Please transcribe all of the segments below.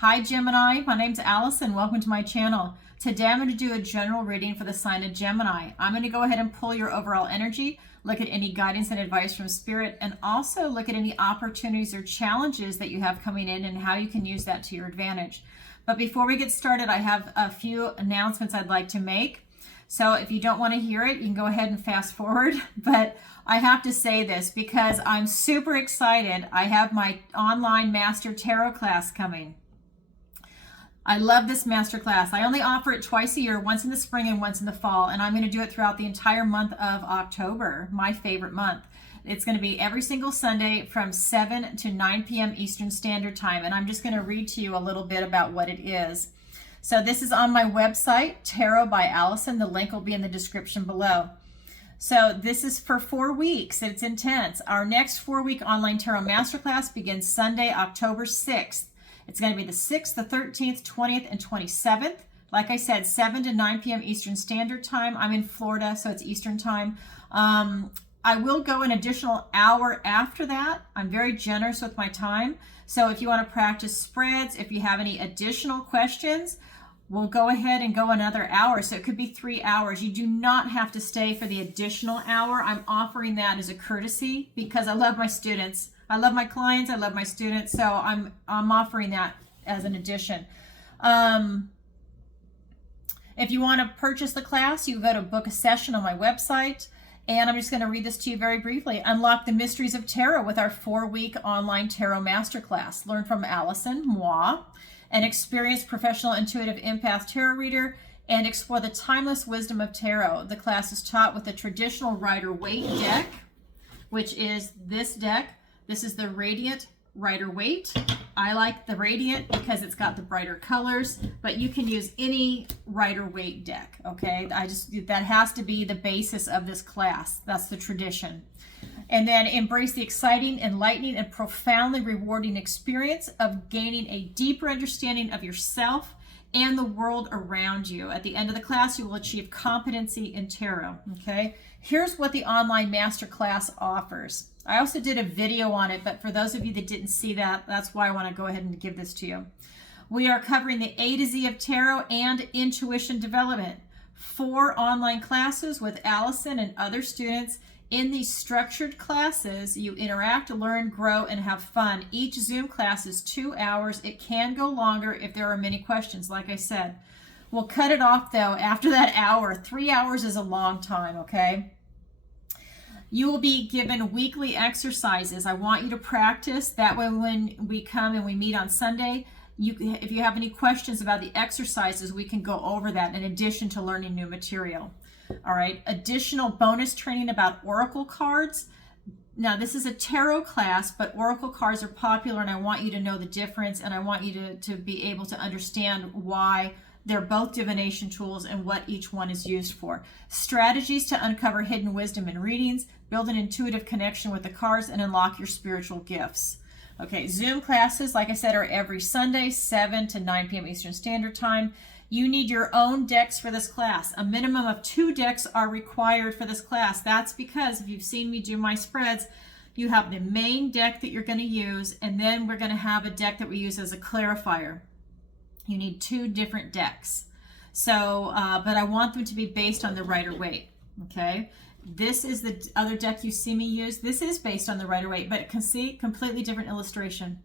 Hi Gemini, my name's Alison. Welcome to my channel. Today I'm going to do a general reading for the sign of Gemini. I'm going to go ahead and pull your overall energy, look at any guidance and advice from Spirit, and also look at any opportunities or challenges that you have coming in and how you can use that to your advantage. But before we get started, I have a few announcements I'd like to make. So if you don't want to hear it, you can go ahead and fast forward. But I have to say this because I'm super excited. I have my online Master Tarot class coming. I love this masterclass. I only offer it twice a year, once in the spring and once in the fall, and I'm going to do it throughout the entire month of October, my favorite month. It's going to be every single Sunday from 7 to 9 p.m. Eastern Standard Time, and I'm just going to read to you a little bit about what it is. So this is on my website, Tarot by Alison. The link will be in the description below. So this is for 4 weeks. It's intense. Our next 4-week online tarot masterclass begins Sunday, October 6th. It's going to be the 6th, the 13th, 20th, and 27th. Like I said, 7 to 9 p.m. Eastern Standard Time. I'm in Florida, so it's Eastern Time. I will go an additional hour after that. I'm very generous with my time. So if you want to practice spreads, if you have any additional questions, we'll go ahead and go another hour. So it could be 3 hours. You do not have to stay for the additional hour. I'm offering that as a courtesy because I love my students. I love my clients. I love my students. So I'm offering that as an addition. If you want to purchase the class, you go to book a session on my website. And I'm just going to read this to you very briefly. Unlock the mysteries of tarot with our 4-week online tarot masterclass. Learn from Alison, moi, an experienced professional intuitive empath tarot reader, and explore the timeless wisdom of tarot. The class is taught with a traditional Rider-Waite deck, which is this deck. This is the Radiant Rider-Waite. I like the Radiant because it's got the brighter colors, but you can use any Rider-Waite deck, okay? That has to be the basis of this class. That's the tradition. And then embrace the exciting, enlightening, and profoundly rewarding experience of gaining a deeper understanding of yourself and the world around you. At the end of the class, you will achieve competency in tarot, okay? Here's what the online masterclass offers. I also did a video on it, but for those of you that didn't see that, that's why I want to go ahead and give this to you. We are covering the A to Z of tarot and intuition development. 4 online classes with Alison and other students. In these structured classes, you interact, learn, grow, and have fun. Each Zoom class is 2 hours. It can go longer if there are many questions, like I said. We'll cut it off, though, after that hour. 3 hours is a long time, okay? You will be given weekly exercises. I want you to practice. That way when we come and we meet on Sunday, if you have any questions about the exercises, we can go over that in addition to learning new material. All right, additional bonus training about oracle cards. Now, this is a tarot class, but oracle cards are popular, and I want you to know the difference, and I want you to be able to understand why they're both divination tools and what each one is used for. Strategies to uncover hidden wisdom in readings, build an intuitive connection with the cards, and unlock your spiritual gifts. Okay, Zoom classes, like I said, are every Sunday, 7 to 9 p.m. Eastern Standard Time. You need your own decks for this class. A minimum of 2 decks are required for this class. That's because if you've seen me do my spreads, you have the main deck that you're going to use, and then we're going to have a deck that we use as a clarifier. You need 2 different decks. So, but I want them to be based on the Rider-Waite, okay? This is the other deck you see me use. This is based on the Rider-Waite, but it can see completely different illustration.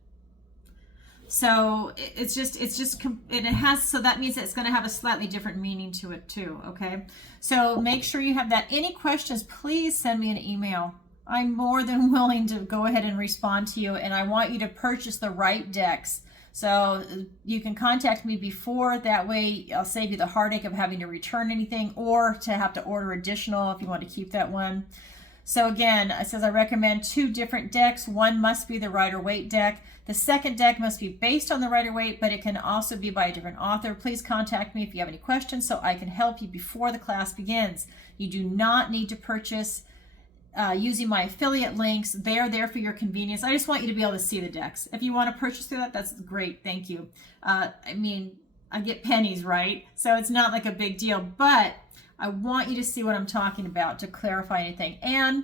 So so that means it's going to have a slightly different meaning to it too, okay? So make sure you have that. Any questions, please send me an email. I'm more than willing to go ahead and respond to you, and I want you to purchase the right decks. So you can contact me before, that way I'll save you the heartache of having to return anything or to have to order additional if you want to keep that one. So again, it says I recommend 2 different decks. One must be the Rider-Waite deck. The second deck must be based on the Rider-Waite, but it can also be by a different author. Please contact me if you have any questions so I can help you before the class begins. You do not need to purchase using my affiliate links. They're there for your convenience. I just want you to be able to see the decks. If you want to purchase through that, that's great. Thank you. I mean, I get pennies, right? So it's not like a big deal, but I want you to see what I'm talking about to clarify anything. And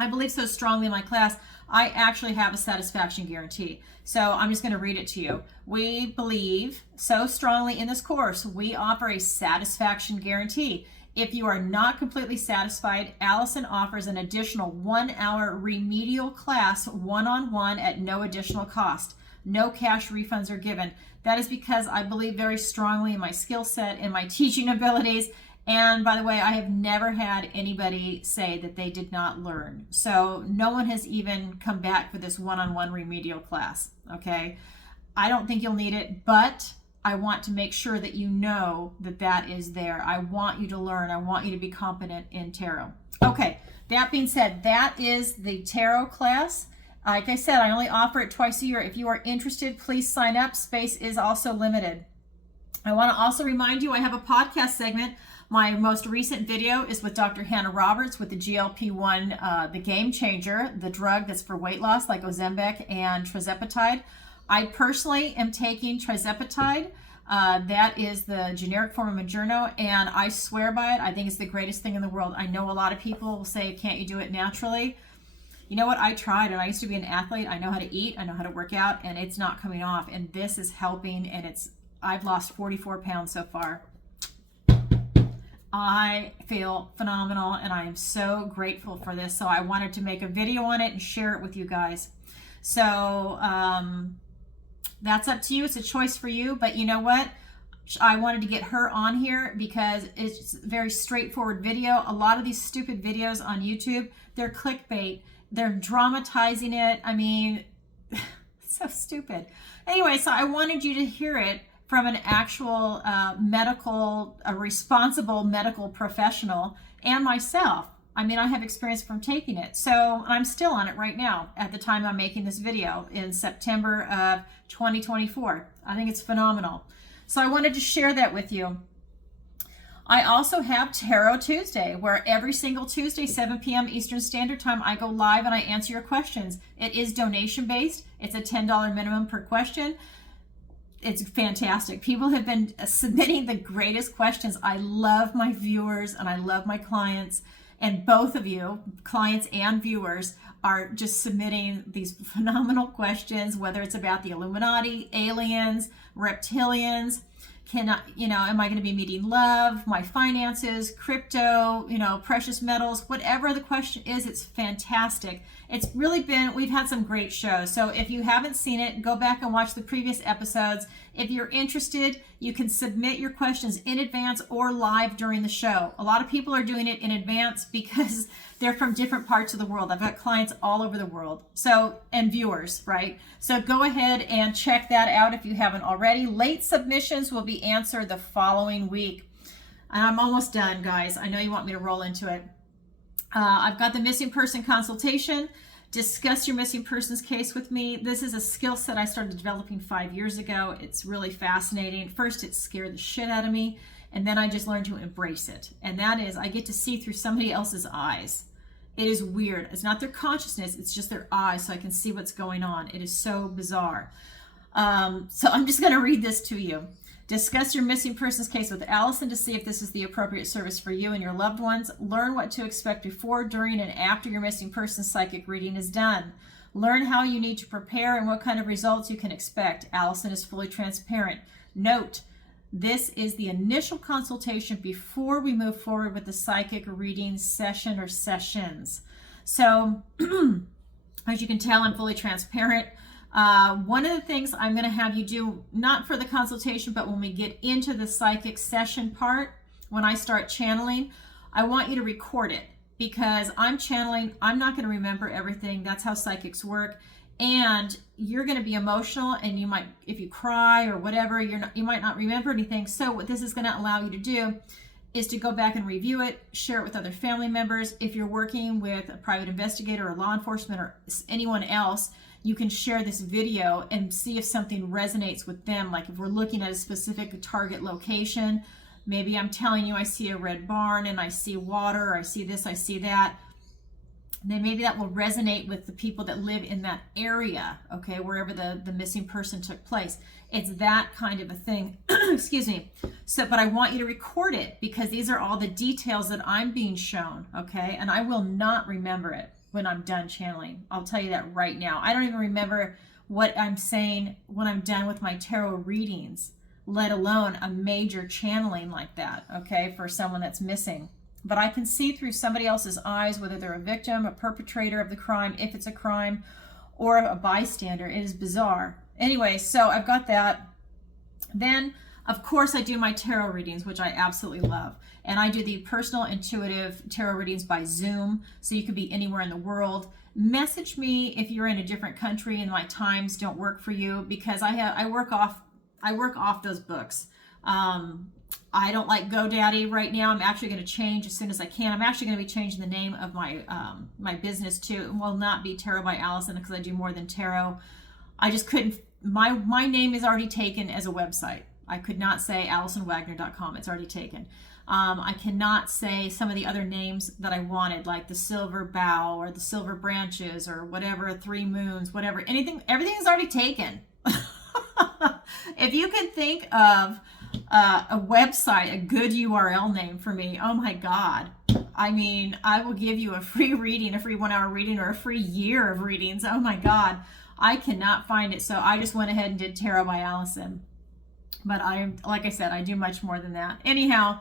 I believe so strongly in my class, I actually have a satisfaction guarantee. So I'm just going to read it to you. We believe so strongly in this course, we offer a satisfaction guarantee. If you are not completely satisfied, Alison offers an additional 1-hour remedial class one-on-one at no additional cost. No cash refunds are given. That is because I believe very strongly in my skill set and my teaching abilities. And by the way, I have never had anybody say that they did not learn. So no one has even come back for this one-on-one remedial class, okay? I don't think you'll need it, but I want to make sure that you know that that is there. I want you to learn. I want you to be competent in tarot. Okay, that being said, that is the tarot class. Like I said, I only offer it twice a year. If you are interested, please sign up. Space is also limited. I want to also remind you I have a podcast segment. My most recent video is with Dr. Hannah Roberts with the GLP-1, the Game Changer, the drug that's for weight loss like Ozempic and tirzepatide. I personally am taking tirzepatide. That is the generic form of Mounjaro, and I swear by it. I think it's the greatest thing in the world. I know a lot of people will say, can't you do it naturally? You know what? I tried, and I used to be an athlete. I know how to eat. I know how to work out, and it's not coming off. And this is helping, and I've lost 44 pounds so far. I feel phenomenal, and I am so grateful for this. So I wanted to make a video on it and share it with you guys. So that's up to you. It's a choice for you. But you know what? I wanted to get her on here because it's a very straightforward video. A lot of these stupid videos on YouTube, they're clickbait. They're dramatizing it. I mean, so stupid. Anyway, so I wanted you to hear it from an actual a responsible medical professional and myself. I mean, I have experience from taking it. So I'm still on it right now at the time I'm making this video in September of 2024. I think it's phenomenal. So I wanted to share that with you. I also have Tarot Tuesday, where every single Tuesday, 7 p.m. Eastern Standard Time, I go live and I answer your questions. It is donation based. It's a $10 minimum per question. It's fantastic. People have been submitting the greatest questions. I love my viewers and I love my clients. And both of you, clients and viewers, are just submitting these phenomenal questions, whether it's about the Illuminati, aliens, reptilians, am I going to be meeting love, my finances, crypto, precious metals, whatever the question is, it's fantastic. It's really we've had some great shows. So if you haven't seen it, go back and watch the previous episodes. If you're interested, you can submit your questions in advance or live during the show. A lot of people are doing it in advance because they're from different parts of the world. I've got clients all over the world. And viewers, right? So go ahead and check that out if you haven't already. Late submissions will be answered the following week. And I'm almost done, guys. I know you want me to roll into it. I've got the missing person consultation. Discuss your missing persons case with me. This is a skill set I started developing 5 years ago. It's really fascinating. First, it scared the shit out of me, and then I just learned to embrace it. And that is, I get to see through somebody else's eyes. It is weird. It's not their consciousness, it's just their eyes, so I can see what's going on. It is so bizarre. So I'm just going to read this to you. Discuss your missing persons case with Alison to see if this is the appropriate service for you and your loved ones. Learn what to expect before, during, and after your missing persons psychic reading is done. Learn how you need to prepare and what kind of results you can expect. Alison is fully transparent. Note, this is the initial consultation before we move forward with the psychic reading session or sessions. So, as you can tell, I'm fully transparent. One of the things I'm going to have you do, not for the consultation, but when we get into the psychic session part, when I start channeling, I want you to record it because I'm channeling. I'm not going to remember everything. That's how psychics work. And you're going to be emotional, and you might, if you cry or whatever, you might not remember anything. So what this is going to allow you to do is to go back and review it, share it with other family members. If you're working with a private investigator or law enforcement or anyone else, you can share this video and see if something resonates with them. Like if we're looking at a specific target location, maybe I'm telling you I see a red barn and I see water, or I see this, I see that. Then maybe that will resonate with the people that live in that area, okay, wherever the missing person took place. It's that kind of a thing. Excuse me. So, but I want you to record it because these are all the details that I'm being shown, okay, and I will not remember it. when I'm done channeling. I'll tell you that right now. I don't even remember what I'm saying when I'm done with my tarot readings, let alone a major channeling like that, okay, for someone that's missing. But I can see through somebody else's eyes, whether they're a victim, a perpetrator of the crime, if it's a crime, or a bystander. It is bizarre. Anyway, so I've got that. Then, of course, I do my tarot readings, which I absolutely love. And I do the personal intuitive tarot readings by Zoom, so you could be anywhere in the world. Message me if you're in a different country and my times don't work for you, because I work off those books. I don't like GoDaddy right now. I'm actually going to change as soon as I can. I'm actually going to be changing the name of my my business too. It will not be Tarot by Alison, because I do more than tarot. I just couldn't. My name is already taken as a website. I could not say AlisonWagner.com. It's already taken. I cannot say some of the other names that I wanted, like the Silver Bough or the Silver Branches or whatever, Three Moons, whatever. Everything is already taken. If you can think of a website, a good URL name for me, oh my God. I mean, I will give you a free reading, a free 1-hour reading, or a free year of readings. Oh my God. I cannot find it. So I just went ahead and did Tarot by Alison. But like I said, I do much more than that. Anyhow,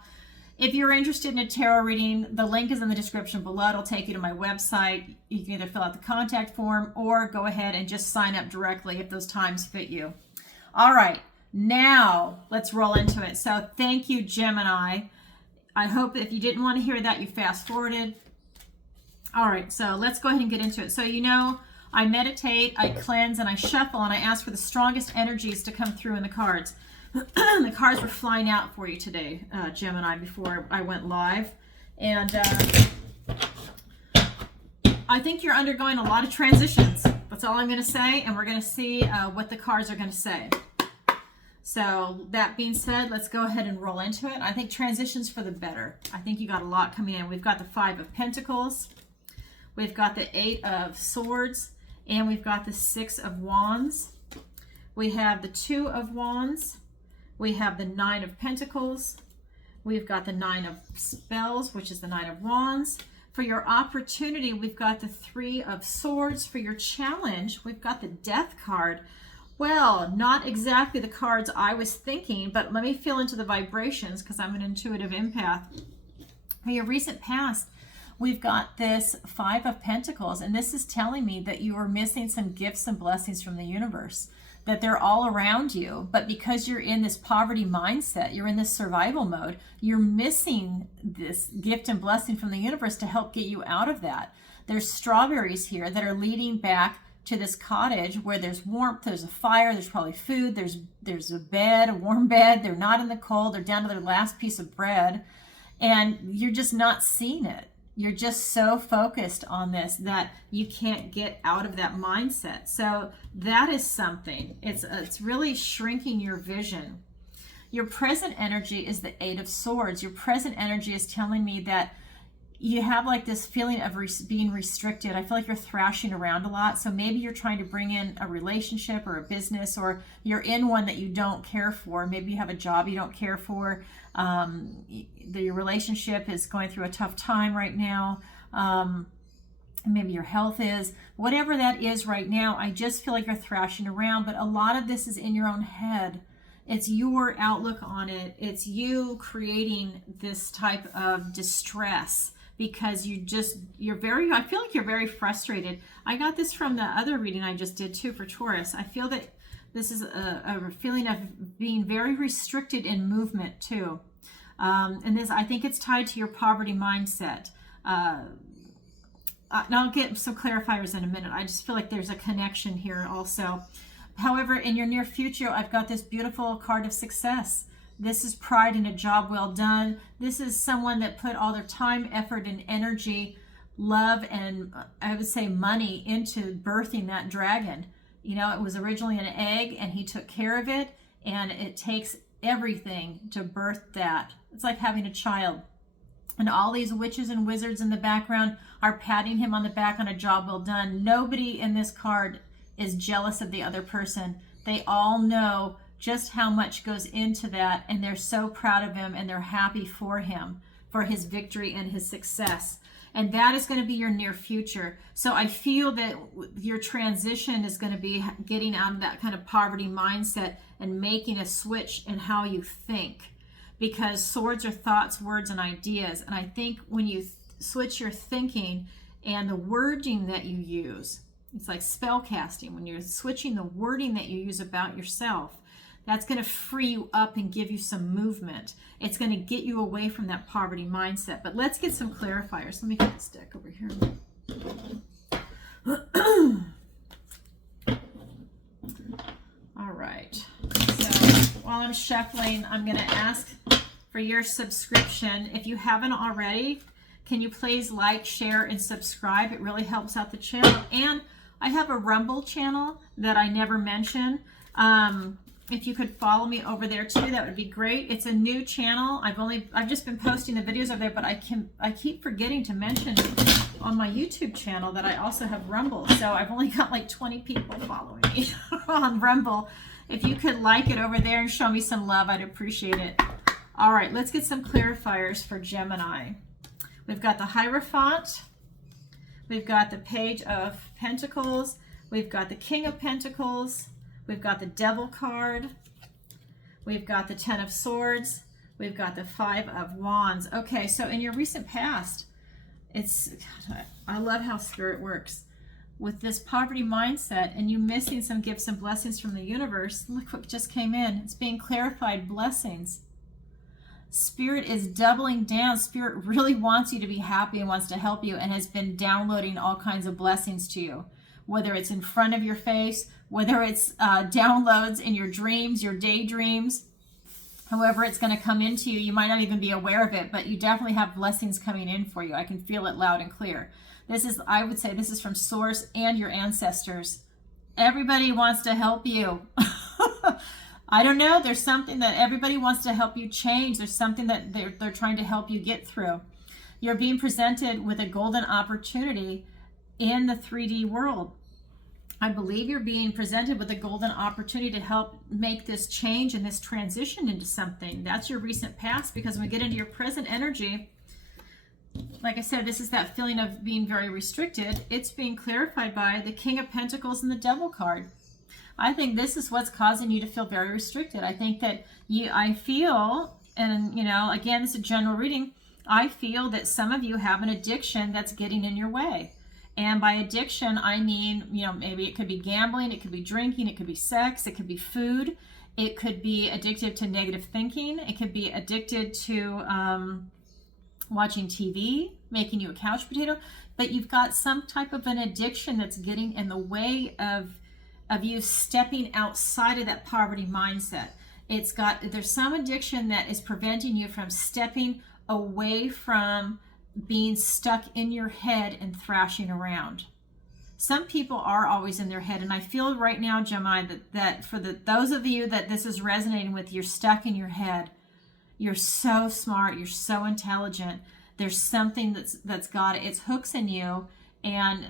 if you're interested in a tarot reading, the link is in the description below. It'll take you to my website. You can either fill out the contact form or go ahead and just sign up directly if those times fit you. All right, now let's roll into it. So thank you, Gemini. I hope if you didn't want to hear that, you fast forwarded. All right, so let's go ahead and get into it. So I meditate, I cleanse, and I shuffle, and I ask for the strongest energies to come through in the cards. The cards were flying out for you today, Gemini, before I went live. And I think you're undergoing a lot of transitions. That's all I'm going to say, and we're going to see what the cards are going to say. So that being said, let's go ahead and roll into it. I think transitions for the better. I think you got a lot coming in. We've got the 5 of Pentacles. We've got the 8 of Swords. And we've got the 6 of Wands. We have the 2 of Wands. We have the 9 of Pentacles. We've got the 9 of Spells, which is the 9 of Wands. For your opportunity, we've got the 3 of Swords. For your challenge, we've got the Death card. Well, not exactly the cards I was thinking, but let me feel into the vibrations, because I'm an intuitive empath. For your recent past, we've got this 5 of Pentacles, and this is telling me that you are missing some gifts and blessings from the universe, that they're all around you, but because you're in this poverty mindset, you're in this survival mode, you're missing this gift and blessing from the universe to help get you out of that. There's strawberries here that are leading back to this cottage where there's warmth, there's a fire, there's probably food, there's a bed, a warm bed, they're not in the cold, they're down to their last piece of bread, and you're just not seeing it. You're just so focused on this that you can't get out of that mindset. So that is something. It's really shrinking your vision. Your present energy is the 8 of Swords. Your present energy is telling me that you have like this feeling of being restricted. I feel like you're thrashing around a lot. So maybe you're trying to bring in a relationship or a business, or you're in one that you don't care for. Maybe you have a job you don't care for. Your relationship is going through a tough time right now. Maybe your health is. Whatever that is right now, I just feel like you're thrashing around. But a lot of this is in your own head. It's your outlook on it. It's you creating this type of distress, because I feel like you're very frustrated. I got this from the other reading I just did too for Taurus. I feel that this is a feeling of being very restricted in movement too. And this, I think it's tied to your poverty mindset. And I'll get some clarifiers in a minute. I just feel like there's a connection here also. However, in your near future, I've got this beautiful card of success. This is pride in a job well done. This is someone that put all their time, effort, and energy, love, and I would say money into birthing that dragon. You know, it was originally an egg, and he took care of it, and it takes everything to birth that. It's like having a child. And all these witches and wizards in the background are patting him on the back on a job well done. Nobody in this card is jealous of the other person. They all know just how much goes into that, and they're so proud of him, and they're happy for him, for his victory and his success. And that is going to be your near future. So I feel that your transition is going to be getting out of that kind of poverty mindset and making a switch in how you think. Because swords are thoughts, words, and ideas. And I think when you switch your thinking and the wording that you use, it's like spell casting. When you're switching the wording that you use about yourself, that's going to free you up and give you some movement. It's going to get you away from that poverty mindset. But let's get some clarifiers. Let me get this deck over here. All right. So while I'm shuffling, I'm going to ask for your subscription. If you haven't already, can you please like, share, and subscribe? It really helps out the channel. And I have a Rumble channel that I never mention. If you could follow me over there too, that would be great. It's a new channel. I've just been posting the videos over there, but I keep forgetting to mention on my YouTube channel that I also have Rumble. So I've only got like 20 people following me on Rumble. If you could like it over there and show me some love, I'd appreciate it. All right, let's get some clarifiers for Gemini. We've got the Hierophant. We've got the Page of Pentacles. We've got the King of Pentacles. We've got the Devil card. We've got the Ten of Swords. We've got the Five of Wands. Okay, so in your recent past, God, I love how Spirit works. With this poverty mindset and you missing some gifts and blessings from the universe, look what just came in. It's being clarified, blessings. Spirit is doubling down. Spirit really wants you to be happy and wants to help you and has been downloading all kinds of blessings to you. Whether it's in front of your face, whether it's downloads in your dreams, your daydreams, however it's going to come into you. You might not even be aware of it, but you definitely have blessings coming in for you. I can feel it loud and clear. I would say this is from Source and your ancestors. Everybody wants to help you. I don't know. There's something that everybody wants to help you change. There's something that they're trying to help you get through. You're being presented with a golden opportunity in the 3D world. I believe you're being presented with a golden opportunity to help make this change and this transition into something. That's your recent past, because when we get into your present energy, like I said, this is that feeling of being very restricted. It's being clarified by the King of Pentacles and the Devil card. I think this is what's causing you to feel very restricted. I think that I feel, and again, it's a general reading, I feel that some of you have an addiction that's getting in your way. And by addiction, I mean, maybe it could be gambling, it could be drinking, it could be sex, it could be food, it could be addicted to negative thinking, it could be addicted to watching TV, making you a couch potato, but you've got some type of an addiction that's getting in the way of you stepping outside of that poverty mindset. There's some addiction that is preventing you from stepping away from being stuck in your head and thrashing around. Some people are always in their head, and I feel right now, Gemini, that for those of you that this is resonating with, you're stuck in your head. You're so smart, you're so intelligent. There's something that's got its hooks in you, and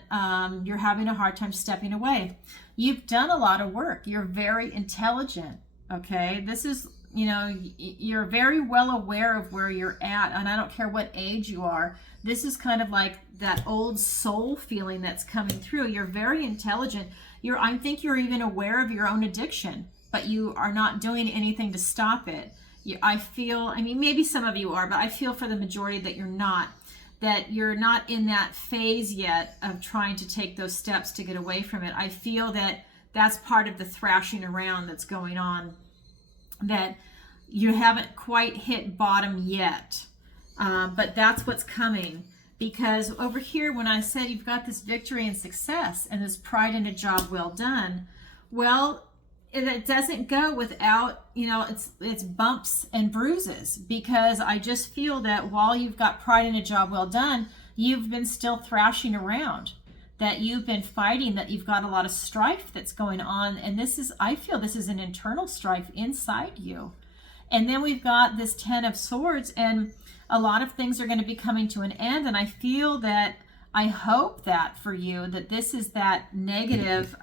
you're having a hard time stepping away. You've done a lot of work. You're very intelligent, okay? This is, you're very well aware of where you're at, and I don't care what age you are. This is kind of like that old soul feeling that's coming through. You're very intelligent. I think you're even aware of your own addiction, but you are not doing anything to stop it. Maybe some of you are, but I feel for the majority that you're not in that phase yet of trying to take those steps to get away from it. I feel that that's part of the thrashing around that's going on, that you haven't quite hit bottom yet, but that's what's coming. Because over here, when I said you've got this victory and success and this pride in a job well done, well, it doesn't go without, it's bumps and bruises, because I just feel that while you've got pride in a job well done, you've been still thrashing around, that you've been fighting, that you've got a lot of strife that's going on. And I feel this is an internal strife inside you. And then we've got this Ten of Swords, and a lot of things are going to be coming to an end. And I feel that, I hope that for you, that this is that negative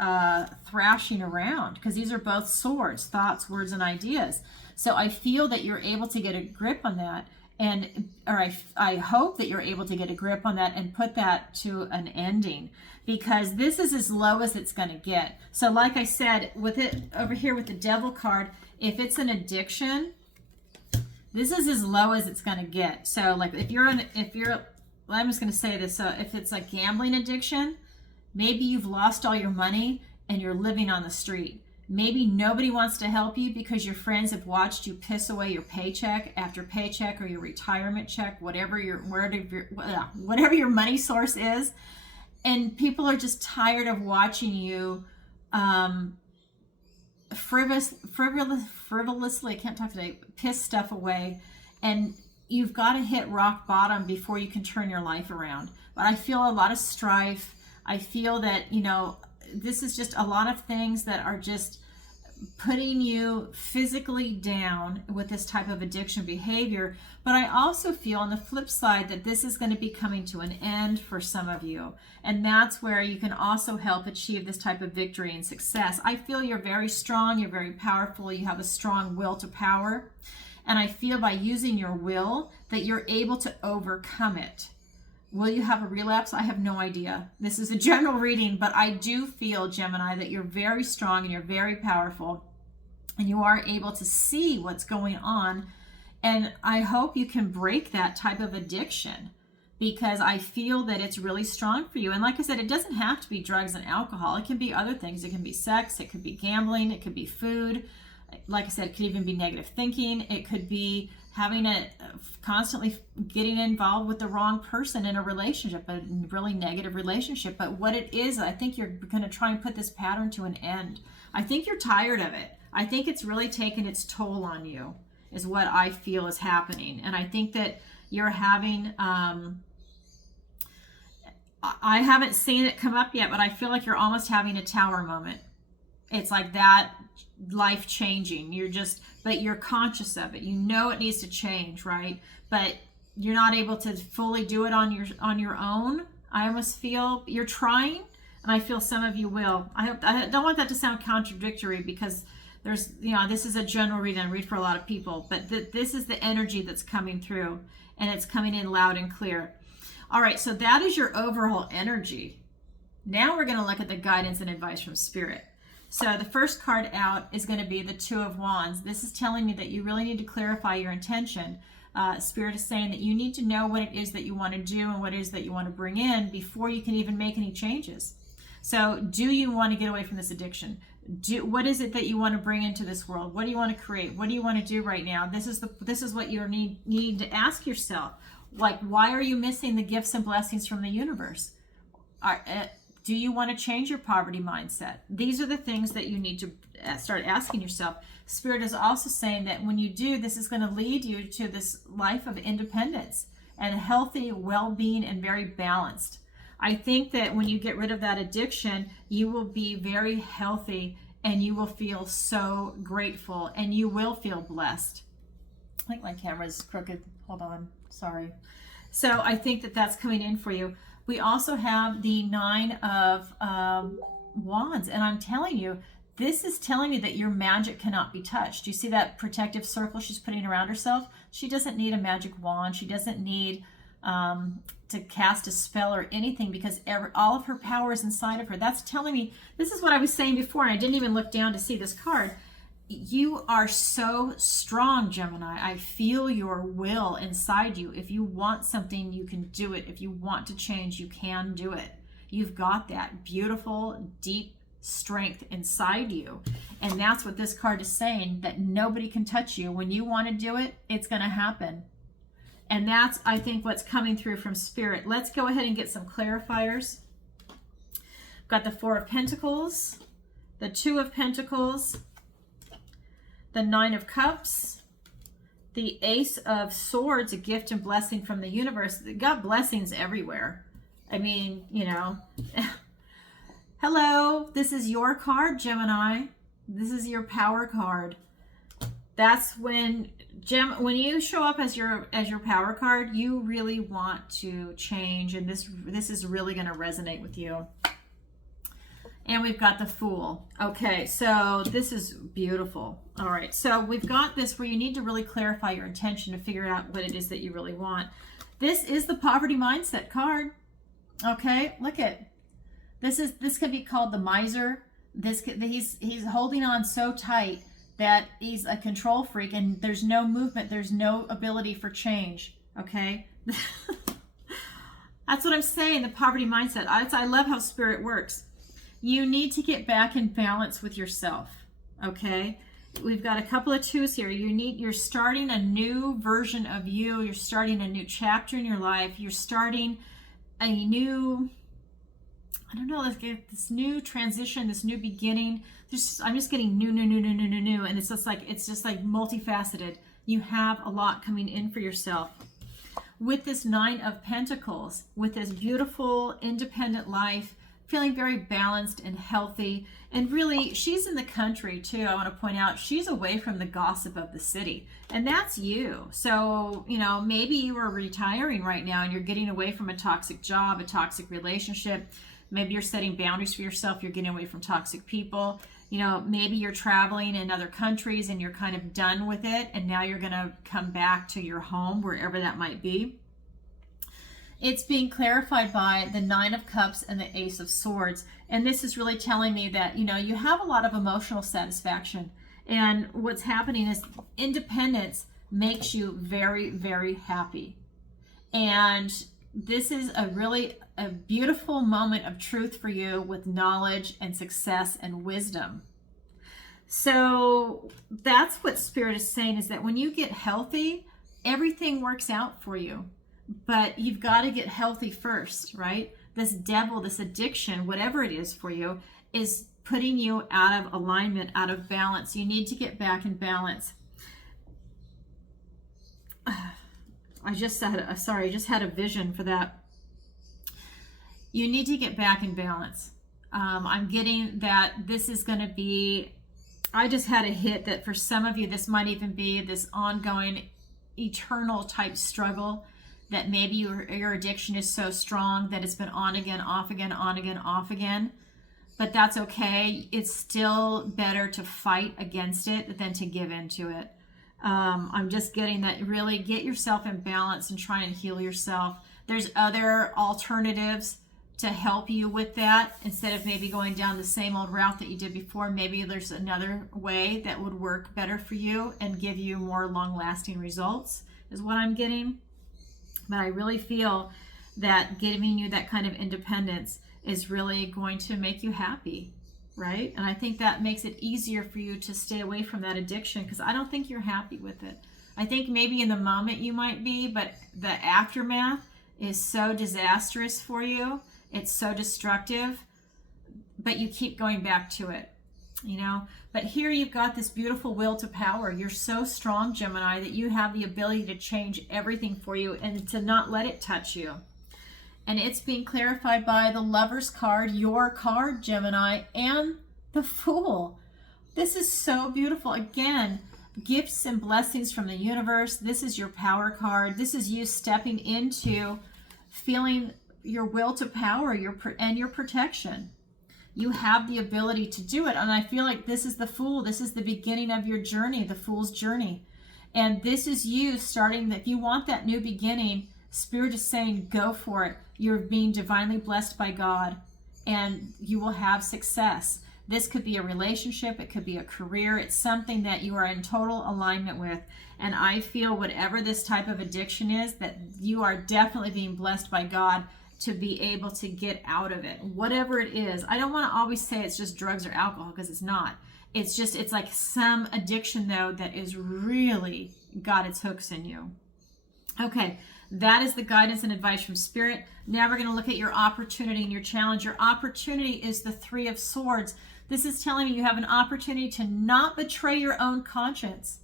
thrashing around, because these are both swords, thoughts, words, and ideas. So I feel that you're able to get a grip on that. I hope that you're able to get a grip on that and put that to an ending, because this is as low as it's going to get. So like I said, with it over here with the devil card, if it's an addiction, this is as low as it's going to get. So like I'm just going to say this. So if it's a gambling addiction, maybe you've lost all your money and you're living on the street. Maybe nobody wants to help you because your friends have watched you piss away your paycheck after paycheck, or your retirement check, whatever your money source is. And people are just tired of watching you frivolously, I can't talk today, piss stuff away. And you've got to hit rock bottom before you can turn your life around. But I feel a lot of strife. I feel that, this is just a lot of things that are just putting you physically down with this type of addiction behavior. But I also feel on the flip side that this is going to be coming to an end for some of you. And that's where you can also help achieve this type of victory and success. I feel you're very strong, you're very powerful, you have a strong will to power. And I feel by using your will that you're able to overcome it. Will you have a relapse? I have no idea. This is a general reading, but I do feel, Gemini, that you're very strong and you're very powerful and you are able to see what's going on. And I hope you can break that type of addiction, because I feel that it's really strong for you. And like I said, it doesn't have to be drugs and alcohol. It can be other things. It can be sex. It could be gambling. It could be food. Like I said, it could even be negative thinking. It could be having constantly getting involved with the wrong person in a relationship, a really negative relationship. But what it is, I think you're going to try and put this pattern to an end. I think you're tired of it. I think it's really taken its toll on you, is what I feel is happening. And I think that you're having, I haven't seen it come up yet, but I feel like you're almost having a tower moment. It's like that, life changing. But you're conscious of it. You know it needs to change, right? But you're not able to fully do it on your own. I almost feel you're trying, and I feel some of you will. I don't want that to sound contradictory, because there's, this is a general reading. I read for a lot of people, but this is the energy that's coming through, and it's coming in loud and clear. All right, so that is your overall energy. Now we're going to look at the guidance and advice from Spirit. So the first card out is going to be the Two of Wands. This is telling me that you really need to clarify your intention. Spirit is saying that you need to know what it is that you want to do and what it is that you want to bring in before you can even make any changes. So do you want to get away from this addiction? What is it that you want to bring into this world? What do you want to create? What do you want to do right now? This is what you need to ask yourself. Like, why are you missing the gifts and blessings from the universe? Do you want to change your poverty mindset? These are the things that you need to start asking yourself. Spirit is also saying that when you do, this is going to lead you to this life of independence and healthy, well-being, and very balanced. I think that when you get rid of that addiction, you will be very healthy and you will feel so grateful and you will feel blessed. I think my camera's crooked. Hold on. Sorry. So I think that that's coming in for you. We also have the Nine of Wands, and I'm telling you, this is telling me that your magic cannot be touched. You see that protective circle she's putting around herself? She doesn't need a magic wand. She doesn't need to cast a spell or anything, because all of her power is inside of her. That's telling me, this is what I was saying before, and I didn't even look down to see this card. You are so strong, Gemini. I feel your will inside you. If you want something, you can do it. If you want to change, you can do it. You've got that beautiful, deep strength inside you. And that's what this card is saying, that nobody can touch you. When you want to do it, it's going to happen. And that's, I think, what's coming through from Spirit. Let's go ahead and get some clarifiers. Got the Four of Pentacles, the Two of Pentacles, the Nine of Cups, the Ace of Swords, a gift and blessing from the universe. Got blessings everywhere. I mean, hello, this is your card, Gemini. This is your power card. That's when you show up as your power card, you really want to change, and this is really going to resonate with you. And we've got the Fool. Okay, so this is beautiful. All right, so we've got this where you need to really clarify your intention to figure out what it is that you really want. This is the poverty mindset card. Okay, look at this could be called the miser. He's holding on so tight that he's a control freak, and there's no movement, there's no ability for change. Okay. That's what I'm saying, the poverty mindset. I love how spirit works. You need to get back in balance with yourself, okay? We've got a couple of twos here. You're starting a new version of you. You're starting a new chapter in your life. You're starting a new, I don't know, this new transition, this new beginning. I'm just getting new, and it's just like multifaceted. You have a lot coming in for yourself. With this Nine of Pentacles, with this beautiful, independent life, feeling very balanced and healthy. And really, she's in the country too. I want to point out, she's away from the gossip of the city. And that's you. So, you know, maybe you are retiring right now and you're getting away from a toxic job, a toxic relationship. Maybe you're setting boundaries for yourself. You're getting away from toxic people. You know, maybe you're traveling in other countries and you're kind of done with it. And now you're going to come back to your home, wherever that might be. It's being clarified by the Nine of Cups and the Ace of Swords. And this is really telling me that, you know, you have a lot of emotional satisfaction. And what's happening is independence makes you very, very happy. And this is a beautiful moment of truth for you with knowledge and success and wisdom. So that's what Spirit is saying, is that when you get healthy, everything works out for you. But you've got to get healthy first, right? This devil, this addiction, whatever it is for you, is putting you out of alignment, out of balance. You need to get back in balance. I just had a vision for that. You need to get back in balance. I'm getting that this is going to be, I just had a hit that for some of you, this might even be this ongoing, eternal type struggle, that maybe your addiction is so strong that it's been on again, off again, on again, off again. But that's okay. It's still better to fight against it than to give into it. I'm just getting that really get yourself in balance and try and heal yourself. There's other alternatives to help you with that. Instead of maybe going down the same old route that you did before, maybe there's another way that would work better for you and give you more long-lasting results, is what I'm getting. But I really feel that giving you that kind of independence is really going to make you happy, right? And I think that makes it easier for you to stay away from that addiction, because I don't think you're happy with it. I think maybe in the moment you might be, but the aftermath is so disastrous for you. It's so destructive, but you keep going back to it, you know? But here you've got this beautiful will to power. You're so strong, Gemini, that you have the ability to change everything for you and to not let it touch you. And it's being clarified by the Lover's card, your card, Gemini, and the Fool. This is so beautiful. Again, gifts and blessings from the universe. This is your power card. This is you stepping into feeling your will to power, your protection. You have the ability to do it. And I feel like this is the Fool. This is the beginning of your journey, the Fool's journey. And this is you starting, if you want that new beginning, Spirit is saying, go for it. You're being divinely blessed by God, and you will have success. This could be a relationship. It could be a career. It's something that you are in total alignment with. And I feel whatever this type of addiction is, that you are definitely being blessed by God to be able to get out of it, whatever it is. I don't want to always say it's just drugs or alcohol, because it's not. It's like some addiction, though, that is really got its hooks in you. Okay, that is the guidance and advice from Spirit. Now we're going to look at your opportunity and your challenge. Your opportunity is the Three of Swords. This is telling me you have an opportunity to not betray your own conscience,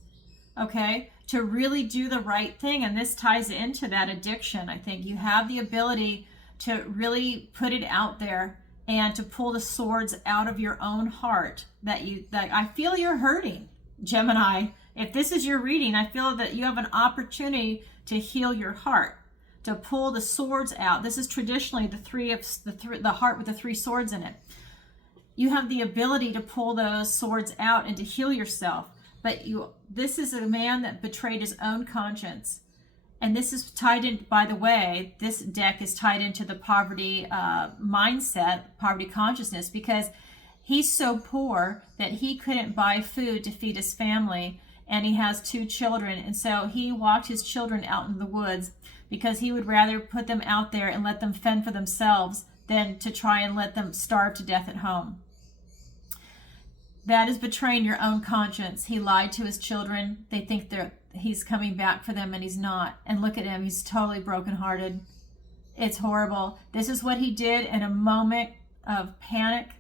okay? To really do the right thing. And this ties into that addiction. I think you have the ability to really put it out there and to pull the swords out of your own heart that I feel you're hurting, Gemini. If this is your reading, I feel that you have an opportunity to heal your heart, to pull the swords out. This is traditionally the heart with the three swords in it. You have the ability to pull those swords out and to heal yourself. But this is a man that betrayed his own conscience. And this is tied in, by the way, this deck is tied into the poverty mindset, poverty consciousness, because he's so poor that he couldn't buy food to feed his family, and he has 2 children. And so he walked his children out in the woods because he would rather put them out there and let them fend for themselves than to try and let them starve to death at home. That is betraying your own conscience. He lied to his children. They think he's coming back for them, and he's not. And look at him. He's totally brokenhearted. It's horrible. This is what he did in a moment of panic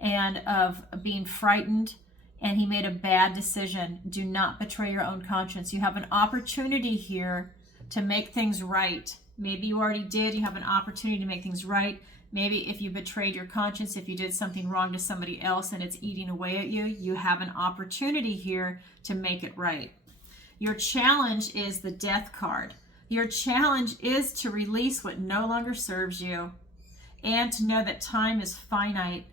and of being frightened, and he made a bad decision. Do not betray your own conscience. You have an opportunity here to make things right. Maybe you already did. You have an opportunity to make things right. Maybe if you betrayed your conscience, if you did something wrong to somebody else and it's eating away at you, you have an opportunity here to make it right. Your challenge is the Death card. Your challenge is to release what no longer serves you and to know that time is finite.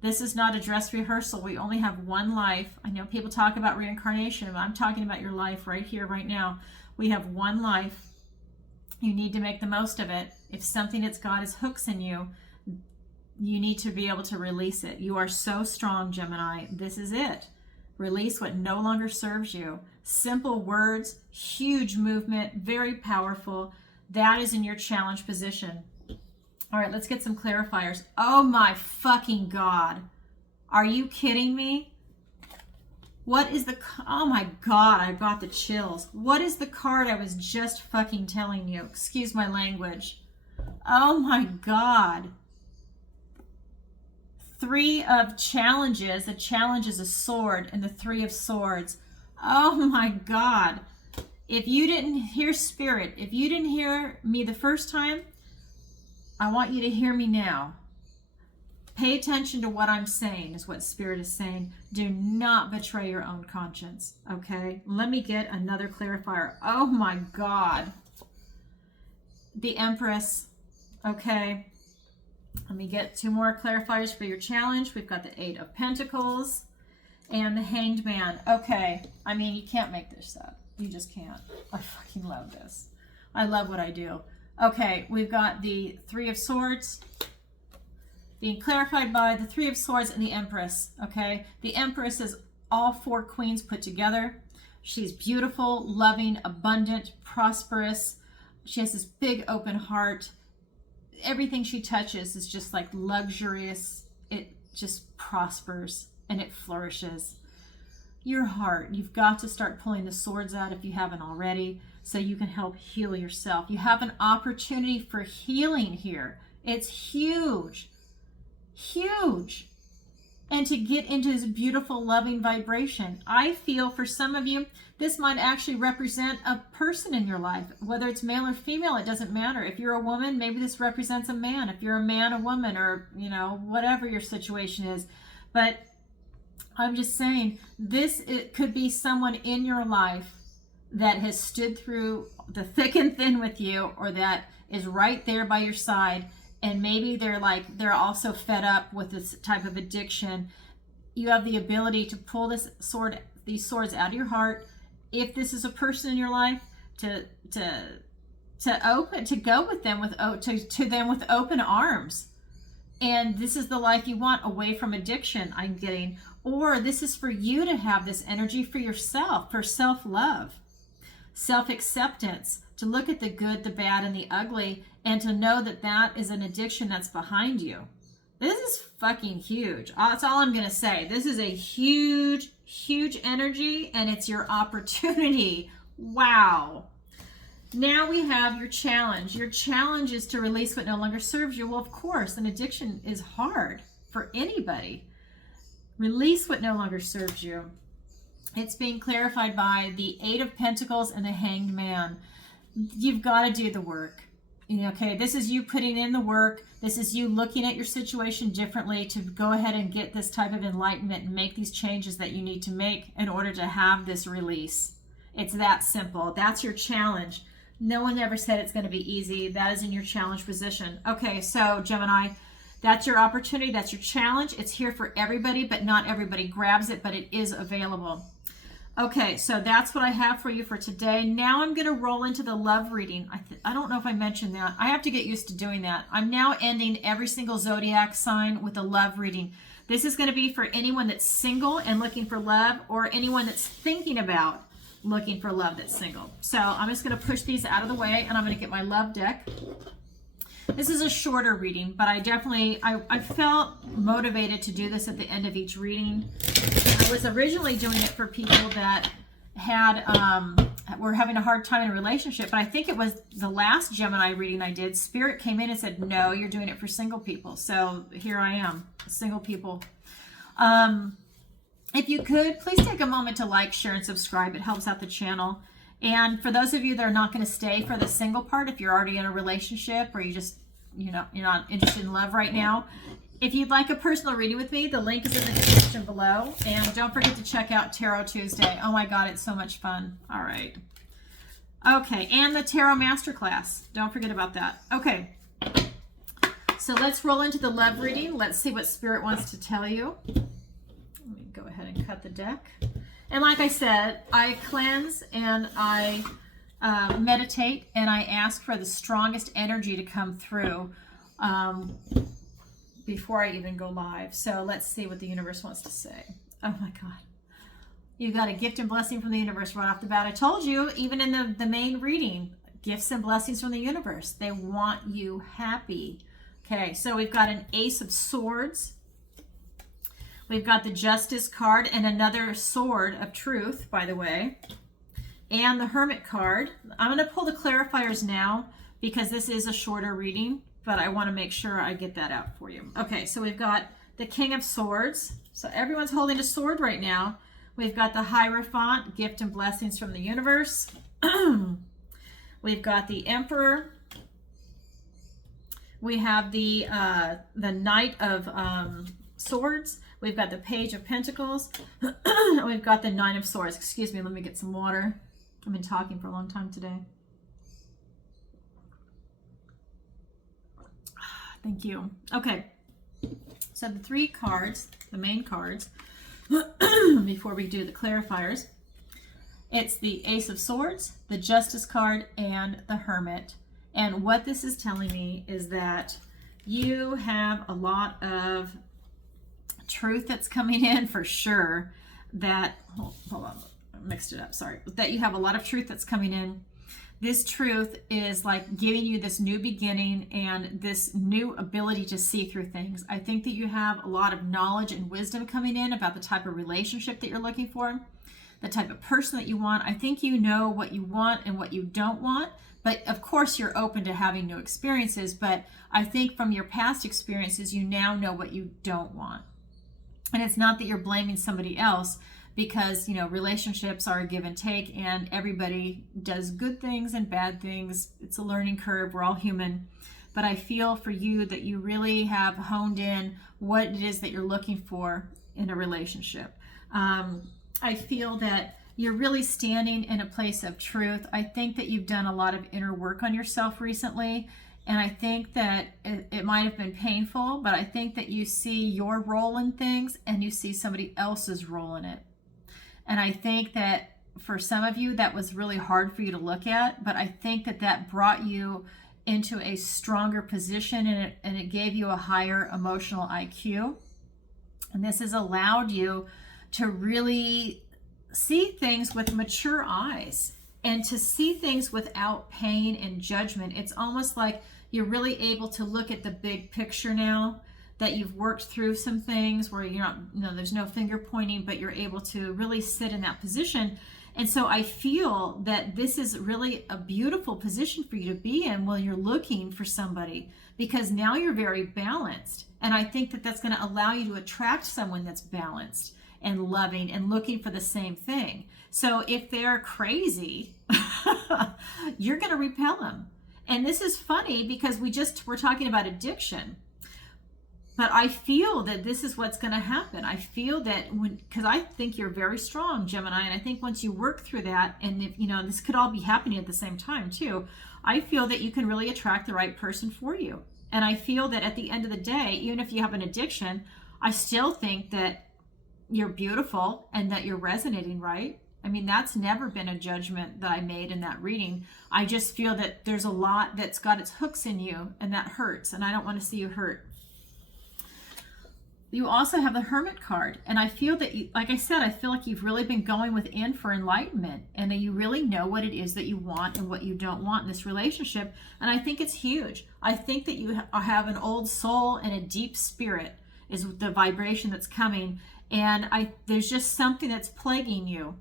This is not a dress rehearsal. We only have one life. I know people talk about reincarnation, but I'm talking about your life right here, right now. We have one life. You need to make the most of it. If something that's got its hooks in you, you need to be able to release it. You are so strong, Gemini. This is it. Release what no longer serves you. Simple words, huge movement, very powerful. That is in your challenge position. All right, let's get some clarifiers. Oh my fucking God. Are you kidding me? What is the, oh my God, I got the chills. What is the card I was just fucking telling you? Excuse my language. Oh my God. 3 of challenges. A challenge is a sword, and the 3 of swords. Oh my God. If you didn't hear Spirit, if you didn't hear me the first time, I want you to hear me now. Pay attention to what I'm saying, is what Spirit is saying. Do not betray your own conscience, okay? Let me get another clarifier. Oh my God. The Empress, okay? Let me get 2 more clarifiers for your challenge. We've got the 8 of Pentacles and the Hanged Man. Okay, I mean, you can't make this up. You just can't. I fucking love this. I love what I do. Okay, we've got the 3 of Swords being clarified by the 3 of Swords and the Empress, okay? The Empress is all 4 queens put together. She's beautiful, loving, abundant, prosperous. She has this big open heart. Everything she touches is just like luxurious. It just prospers and it flourishes. Your heart, you've got to start pulling the swords out if you haven't already, so you can help heal yourself. You have an opportunity for healing here. It's huge. Huge. And to get into this beautiful, loving vibration. I feel for some of you, this might actually represent a person in your life. Whether it's male or female, it doesn't matter. If you're a woman, maybe this represents a man. If you're a man, a woman, or, you know, whatever your situation is. But I'm just saying, it could be someone in your life that has stood through the thick and thin with you, or that is right there by your side. And maybe they're also fed up with this type of addiction. You have the ability to pull these swords out of your heart. If this is a person in your life, to go with them with open arms. And this is the life you want, away from addiction, I'm getting. Or this is for you to have this energy for yourself, for self-love, self-acceptance, to look at the good, the bad, and the ugly, and to know that that is an addiction that's behind you. This is fucking huge. That's all I'm going to say. This is a huge, huge energy, and it's your opportunity. Wow. Now we have your challenge. Your challenge is to release what no longer serves you. Well, of course, an addiction is hard for anybody. Release what no longer serves you. It's being clarified by the 8 of Pentacles and the Hanged Man. You've got to do the work. Okay, this is you putting in the work. This is you looking at your situation differently to go ahead and get this type of enlightenment and make these changes that you need to make in order to have this release. It's that simple. That's your challenge. No one ever said it's going to be easy. That is in your challenge position. Okay, so Gemini, That's your opportunity. That's your challenge. It's here for everybody, but not everybody grabs it, but it is available. Okay, so that's what I have for you for today. Now I'm going to roll into the love reading. I don't know if I mentioned that. I have to get used to doing that. I'm now ending every single zodiac sign with a love reading. This is going to be for anyone that's single and looking for love, or anyone that's thinking about looking for love that's single. So I'm just going to push these out of the way, and I'm going to get my love deck. This is a shorter reading, but I felt motivated to do this at the end of each reading. I was originally doing it for people that were having a hard time in a relationship, but I think it was the last Gemini reading I did. Spirit came in and said, no, you're doing it for single people. So here I am, single people. If you could, please take a moment to like, share, and subscribe. It helps out the channel. And for those of you that are not going to stay for the single part, if you're already in a relationship or you're not interested in love right now, if you'd like a personal reading with me, the link is in the description below. And don't forget to check out Tarot Tuesday. Oh my God, it's so much fun. All right. Okay, and the Tarot Masterclass. Don't forget about that. Okay. So let's roll into the love reading. Let's see what Spirit wants to tell you. Let me go ahead and cut the deck. And like I said, I cleanse and I meditate, and I ask for the strongest energy to come through before I even go live. So let's see what the universe wants to say. Oh my God. You got a gift and blessing from the universe right off the bat. I told you, even in the main reading, gifts and blessings from the universe. They want you happy. Okay, so we've got an Ace of Swords. We've got the Justice card and another Sword of Truth, by the way. And the Hermit card. I'm going to pull the clarifiers now because this is a shorter reading, but I want to make sure I get that out for you. Okay, so we've got the King of Swords. So everyone's holding a sword right now. We've got the Hierophant, gift and blessings from the universe. We've got the Emperor. We have the Knight of Swords. We've got the Page of Pentacles. We've got the Nine of Swords. Excuse me, let me get some water. I've been talking for a long time today. Thank you. Okay, so the three cards, the main cards, before we do the clarifiers, it's the Ace of Swords, the Justice card, and the Hermit. And what this is telling me is that you have a lot of truth that's coming in for sure. That, hold on, I mixed it up, sorry. That you have a lot of truth that's coming in. This truth is like giving you this new beginning and this new ability to see through things. I think that you have a lot of knowledge and wisdom coming in about the type of relationship that you're looking for, the type of person that you want. I think you know what you want and what you don't want, but of course you're open to having new experiences. But I think from your past experiences, you now know what you don't want. And it's not that you're blaming somebody else, because, you know, relationships are a give and take, and everybody does good things and bad things. It's a learning curve. We're all human. But I feel for you that you really have honed in what it is that you're looking for in a relationship. I feel that you're really standing in a place of truth. I think that you've done a lot of inner work on yourself recently. And I think that it might have been painful, but I think that you see your role in things and you see somebody else's role in it. And I think that for some of you, that was really hard for you to look at, but I think that that brought you into a stronger position, and it gave you a higher emotional IQ. And this has allowed you to really see things with mature eyes and to see things without pain and judgment. It's almost like you're really able to look at the big picture now, that you've worked through some things where you're not, you know, there's no finger pointing, but you're able to really sit in that position. And so I feel that this is really a beautiful position for you to be in while you're looking for somebody, because now you're very balanced. And I think that that's going to allow you to attract someone that's balanced and loving and looking for the same thing. So if they're crazy, you're going to repel them. And this is funny because we're talking about addiction. But I feel that this is what's going to happen. I feel that because I think you're very strong, Gemini, and I think once you work through that, and if, you know, this could all be happening at the same time too, I feel that you can really attract the right person for you. And I feel that at the end of the day, even if you have an addiction, I still think that you're beautiful and that you're resonating right. I mean, that's never been a judgment that I made in that reading. I just feel that there's a lot that's got its hooks in you, and that hurts, and I don't want to see you hurt. You also have the Hermit card, and I feel that, you, like I said, I feel like you've really been going within for enlightenment, and that you really know what it is that you want and what you don't want in this relationship, and I think it's huge. I think that you have an old soul and a deep spirit is the vibration that's coming, and there's just something that's plaguing you,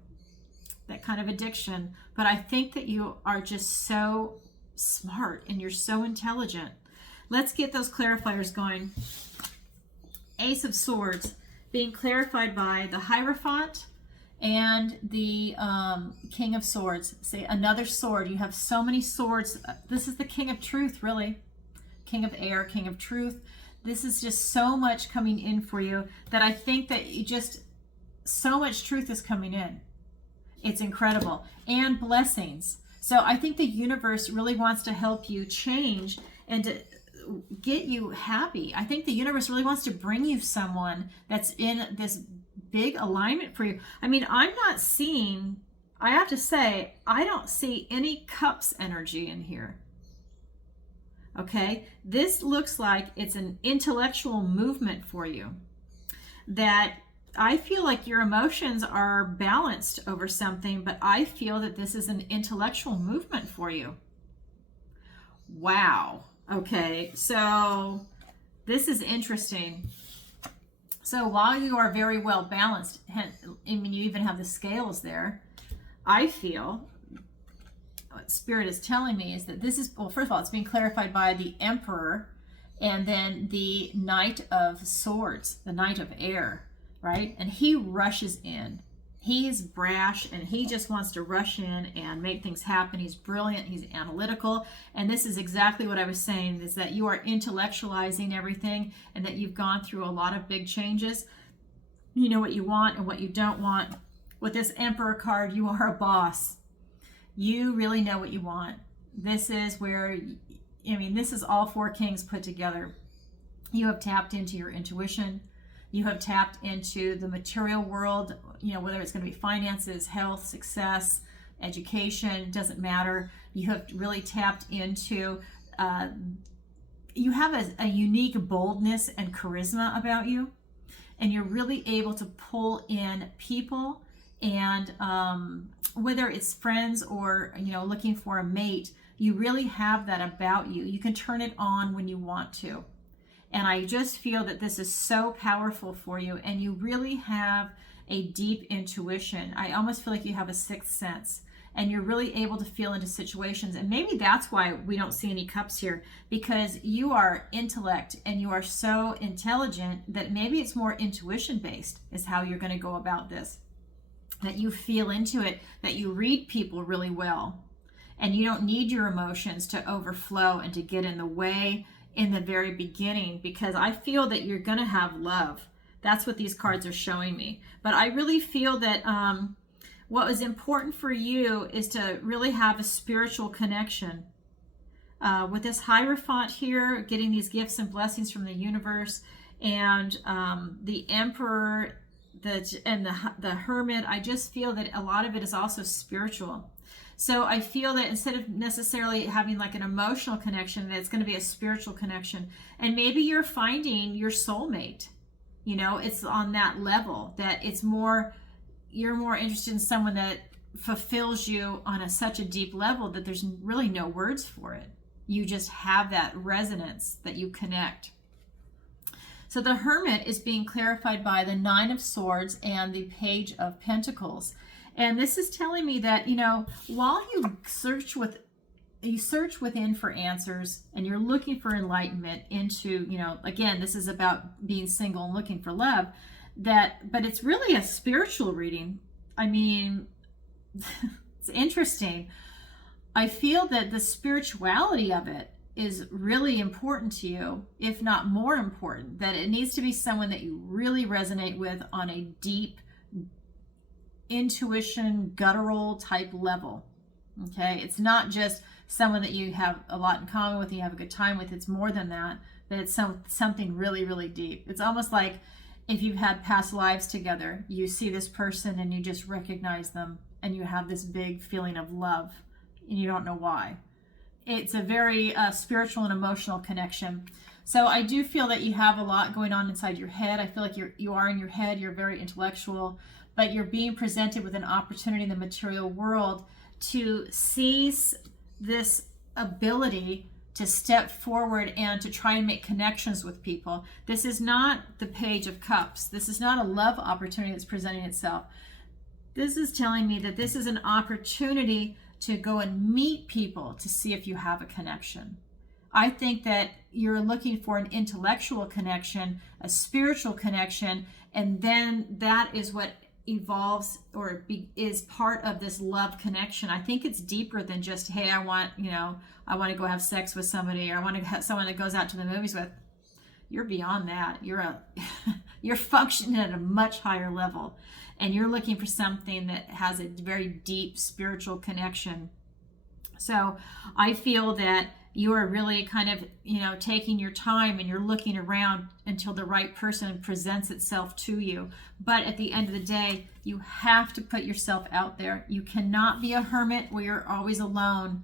that kind of addiction, but I think that you are just so smart and you're so intelligent. Let's get those clarifiers going. Ace of Swords being clarified by the Hierophant and the King of Swords. Say another sword. You have so many swords. This is the King of Truth, really. King of Air, King of Truth. This is just so much coming in for you that I think that so much truth is coming in. It's incredible. And blessings. So I think the universe really wants to help you change and to get you happy. I think the universe really wants to bring you someone that's in this big alignment for you. I mean, I'm not seeing, I have to say, I don't see any cups energy in here. Okay? This looks like it's an intellectual movement for you. That I feel like your emotions are balanced over something, but I feel that this is an intellectual movement for you. Wow. Okay, so this is interesting. So while you are very well balanced, I mean, you even have the scales there, I feel what Spirit is telling me is that this is, well, first of all, it's being clarified by the Emperor and then the Knight of Swords, the Knight of Air, right? And he rushes in. He's brash and he just wants to rush in and make things happen. He's brilliant. He's analytical. And this is exactly what I was saying, is that you are intellectualizing everything and that you've gone through a lot of big changes. You know what you want and what you don't want. With this Emperor card, you are a boss. You really know what you want. This is where, I mean, this is all four kings put together. You have tapped into your intuition. You have tapped into the material world, you know, whether it's going to be finances, health, success, education, doesn't matter. You have really tapped into, you have a unique boldness and charisma about you, and you're really able to pull in people, and whether it's friends or, you know, looking for a mate, you really have that about you. You can turn it on when you want to. And I just feel that this is so powerful for you, and you really have a deep intuition. I almost feel like you have a sixth sense, and you're really able to feel into situations. And maybe that's why we don't see any cups here, because you are intellect and you are so intelligent that maybe it's more intuition based is how you're going to go about this. That you feel into it, that you read people really well, and you don't need your emotions to overflow and to get in the way in the very beginning, because I feel that you're going to have love. That's what these cards are showing me. But I really feel that what was important for you is to really have a spiritual connection. With this Hierophant here, getting these gifts and blessings from the universe, and the Emperor and the Hermit, I just feel that a lot of it is also spiritual. So I feel that instead of necessarily having like an emotional connection, that it's going to be a spiritual connection. And maybe you're finding your soulmate. You know, it's on that level that it's more, you're more interested in someone that fulfills you on such a deep level that there's really no words for it. You just have that resonance that you connect. So the Hermit is being clarified by the Nine of Swords and the Page of Pentacles. And this is telling me that, you know, while you search within for answers and you're looking for enlightenment into, you know, again, this is about being single and looking for love, but it's really a spiritual reading. I mean, it's interesting. I feel that the spirituality of it is really important to you, if not more important, that it needs to be someone that you really resonate with on a deep intuition, guttural type level. Okay, it's not just someone that you have a lot in common with, you have a good time with. It's more than that. That it's something really, really deep. It's almost like if you've had past lives together, you see this person and you just recognize them, and you have this big feeling of love, and you don't know why. It's a very spiritual and emotional connection. So I do feel that you have a lot going on inside your head. I feel like you are in your head. You're very intellectual, but you're being presented with an opportunity in the material world to seize this ability to step forward and to try and make connections with people. This is not the Page of Cups. This is not a love opportunity that's presenting itself. This is telling me that this is an opportunity to go and meet people to see if you have a connection. I think that you're looking for an intellectual connection, a spiritual connection, and then that is what evolves or is part of this love connection. I think it's deeper than just, hey, I want to go have sex with somebody, or I want to have someone that goes out to the movies with. You're beyond that. You're functioning at a much higher level, and you're looking for something that has a very deep spiritual connection. So I feel that you are really kind of, taking your time, and you're looking around until the right person presents itself to you. But at the end of the day, you have to put yourself out there. You cannot be a hermit where you're always alone.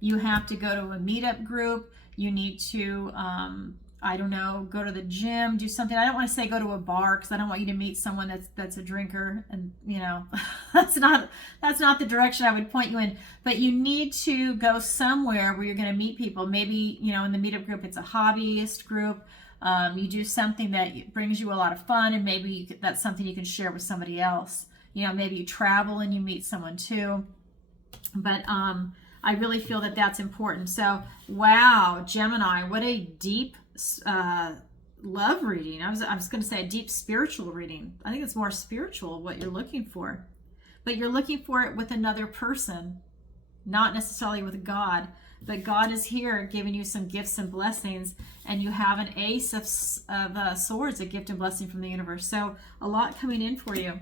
You have to go to a meetup group. You need to, go to the gym, do something. I don't want to say go to a bar, because I don't want you to meet someone that's a drinker, and that's not the direction I would point you in. But you need to go somewhere where you're going to meet people. Maybe in the meetup group, it's a hobbyist group. You do something that brings you a lot of fun, and maybe that's something you can share with somebody else. Maybe you travel and you meet someone too. But I really feel that that's important. So, wow, Gemini, what a deep love reading. I was going to say a deep spiritual reading. I think it's more spiritual what you're looking for. But you're looking for it with another person, not necessarily with God. But God is here giving you some gifts and blessings, and you have an Ace of Swords, a gift and blessing from the universe. So a lot coming in for you.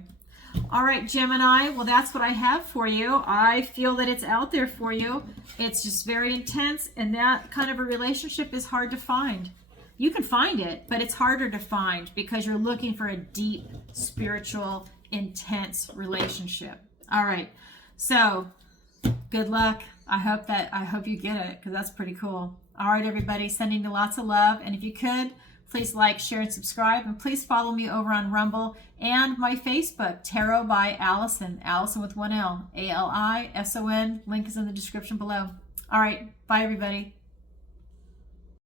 All right, Gemini, well, that's what I have for you. I feel that it's out there for you. It's just very intense, and that kind of a relationship is hard to find. You can find it, but it's harder to find because you're looking for a deep, spiritual, intense relationship. All right, so good luck. I hope you get it, because that's pretty cool. All right, everybody, sending you lots of love, and if you could, please like, share, and subscribe, and please follow me over on Rumble and my Facebook, Tarot by Alison, Alison with one L, Alison. Link is in the description below. All right, bye, everybody.